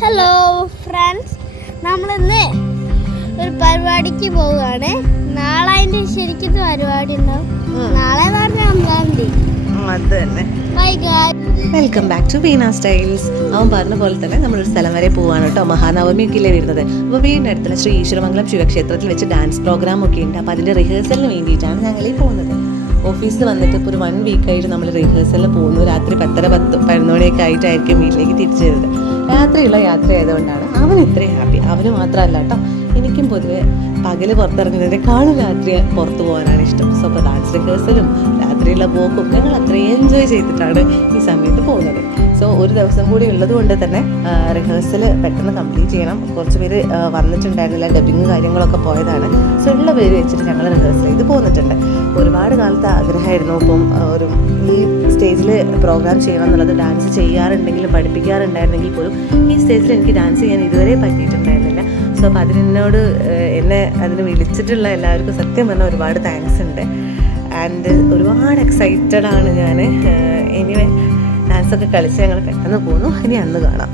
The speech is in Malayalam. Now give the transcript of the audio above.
ഹലോ ഫ്രണ്ട്സ്, നമ്മളിന്ന് ഒരു പരിപാടിക്ക് പോവുകയാണ്. നാളെ അതിൻ്റെ ശരിക്കും പരിപാടി ഉണ്ടാവും. നാളെ പറഞ്ഞാൽ 5-ാം തീയതി. അത് തന്നെ. Bye guys. Welcome back to Veena styles. അവൻ പറഞ്ഞ പോലെ തന്നെ നമ്മളൊരു സ്ഥലം വരെ പോവാണ് കേട്ടോ. മഹാനവമിയൊക്കെ ഇല്ലേ വരുന്നത്. അപ്പോൾ വീടിനടുത്തുള്ള ശ്രീ ഈശ്വരമംഗലം ശിവക്ഷേത്രത്തിൽ വെച്ച് ഡാൻസ് പ്രോഗ്രാം ഒക്കെ ഉണ്ട്. അപ്പോൾ അതിൻ്റെ റിഹേഴ്സലിന് വേണ്ടിയിട്ടാണ് ഞങ്ങൾ ഈ പോകുന്നത്. ഓഫീസിൽ വന്നിട്ട് ഇപ്പോൾ ഒരു 1 വീക്കായിട്ട് നമ്മൾ റിഹേഴ്സലിന് പോകുന്നു. രാത്രി 10-11 മണിയൊക്കെ ആയിട്ടായിരിക്കും വീട്ടിലേക്ക് തിരിച്ചു വരുന്നത്. രാത്രിയുള്ള യാത്ര ആയതുകൊണ്ടാണ് അവൻ ഇത്രയും ഹാപ്പി. അവന് മാത്രമല്ല കേട്ടോ, എനിക്കും പൊതുവെ പകല് പുറത്തിറങ്ങുന്നതിനേക്കാളും രാത്രി പുറത്തു പോകാനാണ് ഇഷ്ടം. സോ അപ്പോൾ ഡാൻസ് റിഹേഴ്സലും രാത്രിയുള്ള പോക്കും ഞങ്ങൾ അത്രയും എൻജോയ് ചെയ്തിട്ടാണ് ഈ സമയത്ത് പോകുന്നത്. സോ ഒരു ദിവസം കൂടി ഉള്ളത് കൊണ്ട് തന്നെ റിഹേഴ്സൽ പെട്ടെന്ന് കംപ്ലീറ്റ് ചെയ്യണം. കുറച്ച് പേര് വന്നിട്ടുണ്ടായിരുന്നില്ല, ഡബിങ് കാര്യങ്ങളൊക്കെ പോയതാണ്. സോ ഉള്ള പേര് വെച്ചിട്ട് ഞങ്ങൾ റിഹേഴ്സൽ ചെയ്ത് പോന്നിട്ടുണ്ട്. ഒരുപാട് കാലത്തെ ആഗ്രഹമായിരുന്നു ഇപ്പം ഒരു ഈ സ്റ്റേജിൽ പ്രോഗ്രാം ചെയ്യണം എന്നുള്ളത്. ഡാൻസ് ചെയ്യാറുണ്ടെങ്കിലും പഠിപ്പിക്കാറുണ്ടായിരുന്നെങ്കിൽ പോലും ഈ സ്റ്റേജിൽ എനിക്ക് ഡാൻസ് ചെയ്യാൻ ഇതുവരെ പറ്റിയിട്ടുണ്ടായിരുന്നില്ല. സോ അപ്പോൾ എന്നെ അതിന് വിളിച്ചിട്ടുള്ള എല്ലാവർക്കും സത്യം പറഞ്ഞാൽ ഒരുപാട് താങ്ക്സ് ഉണ്ട്. ആൻഡ് ഒരുപാട് എക്സൈറ്റഡ് ആണ് ഞാൻ. എനിവേ ഡാൻസൊക്കെ കളിച്ച് ഞങ്ങൾ പെട്ടെന്ന് പോന്നു. ഇനി അന്ന് കാണാം.